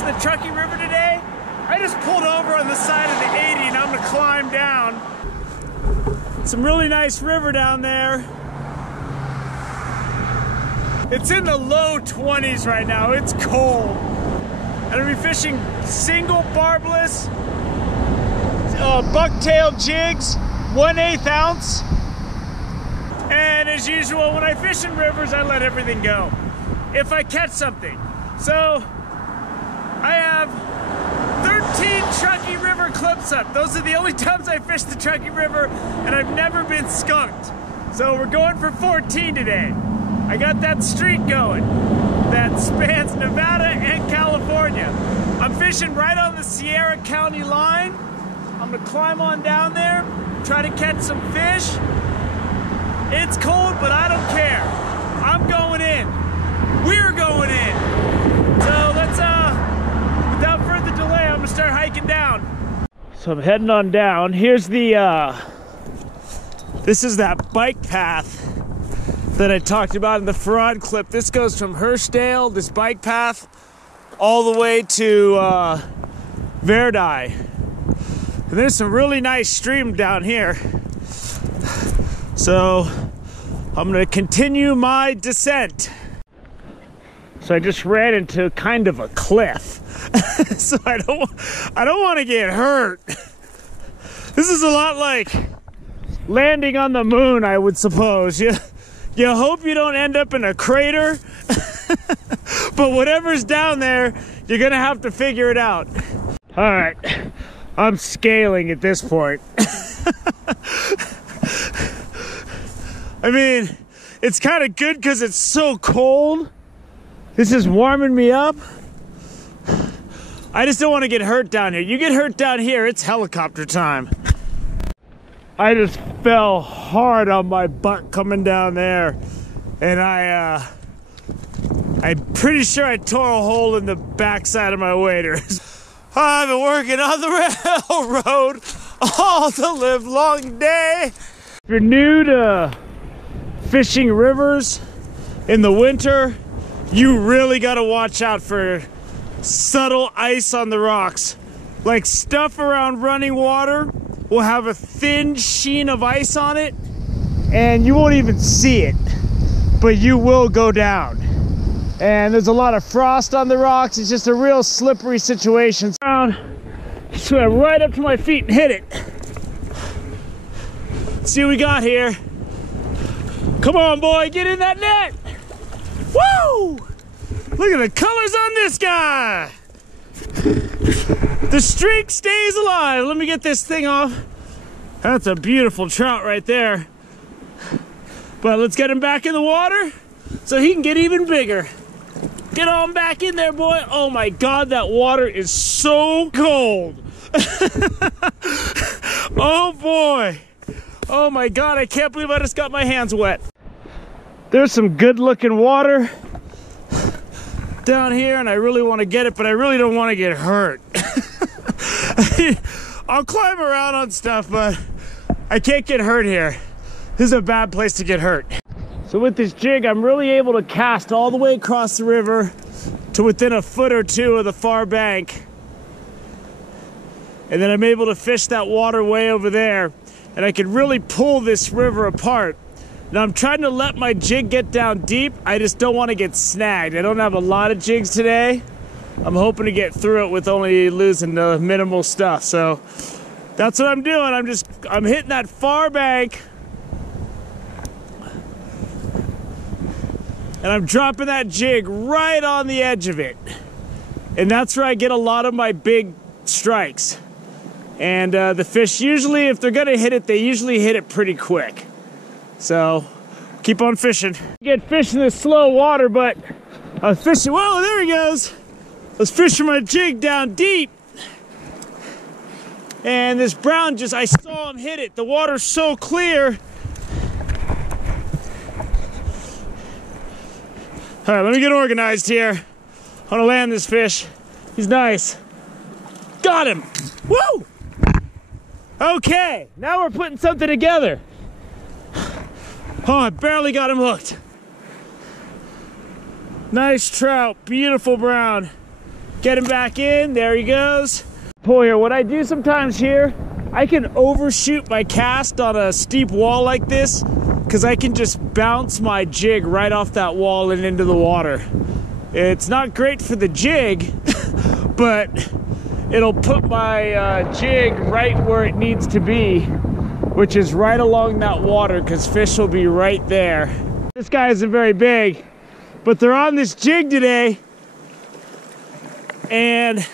fishing the Truckee River today. I just pulled over on the side of the 80 and I'm gonna climb down. Some really nice river down there. It's in the low 20s right now, it's cold. I'm gonna be fishing single barbless, bucktail jigs, 1/8 ounce. And as usual, when I fish in rivers, I let everything go if I catch something. So I have 13 Truckee River clips up. Those are the only times I fished the Truckee River, and I've never been skunked. So we're going for 14 today. I got that streak going that spans Nevada and California. I'm fishing right on the Sierra County line. I'm gonna climb on down there, try to catch some fish. It's cold, but I don't care. I'm going in. We're going in. So let's, without further delay, I'm gonna start hiking down. So I'm heading on down. Here's the, this is that bike path that I talked about in the Farad clip. This goes from Hirschdale, this bike path, all the way to Verdi. And there's some really nice stream down here. So I'm gonna continue my descent. So I just ran into kind of a cliff. So I don't want to get hurt. This is a lot like landing on the moon, I would suppose. You hope you don't end up in a crater, but whatever's down there, you're gonna have to figure it out. All right, I'm scaling at this point. I mean, it's kind of good because it's so cold. This is warming me up. I just don't want to get hurt down here. You get hurt down here, it's helicopter time. I just fell hard on my butt coming down there, and I'm pretty sure I tore a hole in the backside of my waders. I've been working on the railroad all the live long day. If you're new to fishing rivers in the winter, you really got to watch out for subtle ice on the rocks. Like stuff around running water will have a thin sheen of ice on it and you won't even see it, but you will go down. And there's a lot of frost on the rocks. It's just a real slippery situation. Swam right up to my feet and hit it. Let's see what we got here. Come on, boy, get in that net. Woo! Look at the colors on this guy. The streak stays alive. Let me get this thing off. That's a beautiful trout right there. But let's get him back in the water so he can get even bigger. Get on back in there, boy. Oh my God, that water is so cold. Oh boy. Oh my God, I can't believe I just got my hands wet. There's some good looking water down here and I really want to get it, but I really don't want to get hurt. I'll climb around on stuff, but I can't get hurt here. This is a bad place to get hurt. So with this jig, I'm really able to cast all the way across the river to within a foot or two of the far bank. And then I'm able to fish that water way over there, and I can really pull this river apart. Now I'm trying to let my jig get down deep. I just don't want to get snagged. I don't have a lot of jigs today. I'm hoping to get through it with only losing the minimal stuff. So that's what I'm doing. I'm hitting that far bank. And I'm dropping that jig right on the edge of it. And that's where I get a lot of my big strikes. And the fish usually, if they're gonna hit it, they usually hit it pretty quick. So keep on fishing. Get fish in this slow water, but I was fishing, whoa, there he goes. I was fishing my jig down deep. And this brown I saw him hit it. The water's so clear. All right, let me get organized here. I want to land this fish. He's nice. Got him. Woo! Okay, now we're putting something together. Oh, I barely got him hooked. Nice trout, beautiful brown. Get him back in, there he goes. Pull here, what I do sometimes here, I can overshoot my cast on a steep wall like this because I can just bounce my jig right off that wall and into the water. It's not great for the jig, but it'll put my jig right where it needs to be, which is right along that water because fish will be right there. This guy isn't very big, but they're on this jig today, and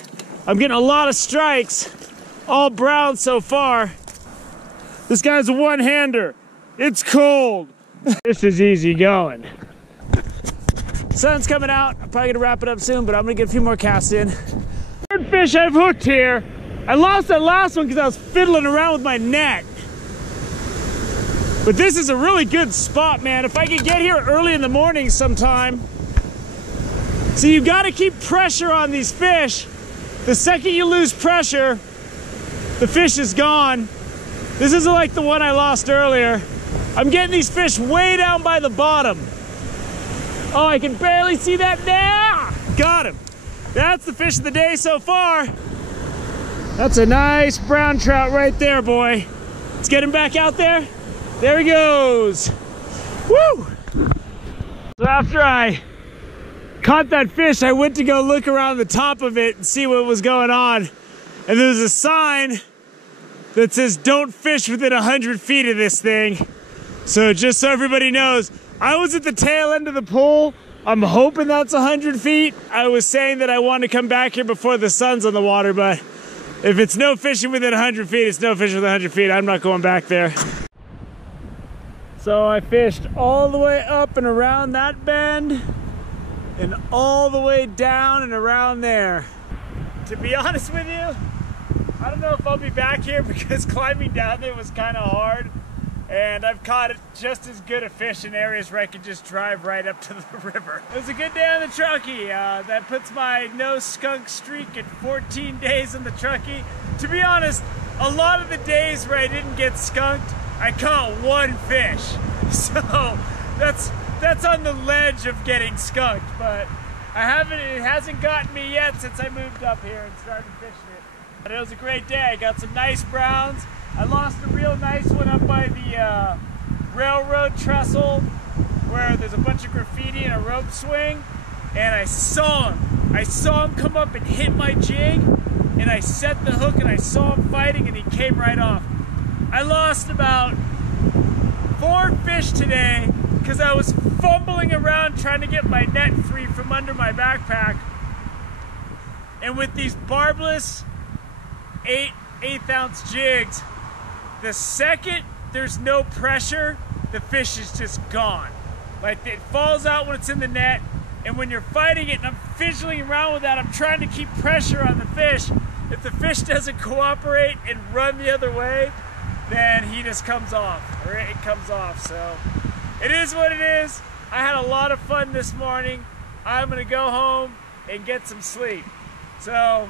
I'm getting a lot of strikes, all brown so far. This guy's a one-hander. It's cold. This is easy going. Sun's coming out. I'm probably gonna wrap it up soon, but I'm gonna get a few more casts in. Third fish I've hooked here. I lost that last one because I was fiddling around with my net. But this is a really good spot, man. If I could get here early in the morning sometime. So you gotta keep pressure on these fish. The second you lose pressure, the fish is gone. This isn't like the one I lost earlier. I'm getting these fish way down by the bottom. Oh, I can barely see that now. Got him. That's the fish of the day so far. That's a nice brown trout right there, boy. Let's get him back out there. There he goes. Woo! So after I caught that fish, I went to go look around the top of it and see what was going on. And there's a sign that says don't fish within 100 feet of this thing. So just so everybody knows, I was at the tail end of the pool. I'm hoping that's 100 feet. I was saying that I want to come back here before the sun's on the water, but if it's no fishing within 100 feet, it's no fishing within 100 feet. I'm not going back there. So I fished all the way up and around that bend and all the way down and around there. To be honest with you, I don't know if I'll be back here because climbing down there was kind of hard. And I've caught just as good a fish in areas where I could just drive right up to the river. It was a good day on the Truckee. That puts my no skunk streak at 14 days on the Truckee. To be honest, a lot of the days where I didn't get skunked, I caught one fish. So that's on the ledge of getting skunked, but it hasn't gotten me yet since I moved up here and started fishing it. But it was a great day. I got some nice browns. I lost a real nice one up by the railroad trestle where there's a bunch of graffiti and a rope swing, and I saw him. I saw him come up and hit my jig, and I set the hook and I saw him fighting and he came right off. I lost about 4 fish today because I was fumbling around trying to get my net free from under my backpack, and with these barbless 1/8 ounce jigs, the second there's no pressure, the fish is just gone. Like, it falls out when it's in the net, and when you're fighting it and I'm fiddling around with that, I'm trying to keep pressure on the fish. If the fish doesn't cooperate and run the other way, then he just comes off, or it comes off. So it is what it is. I had a lot of fun this morning. I'm gonna go home and get some sleep. So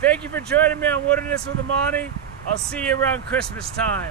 thank you for joining me on Wilderness with Amani. I'll see you around Christmas time.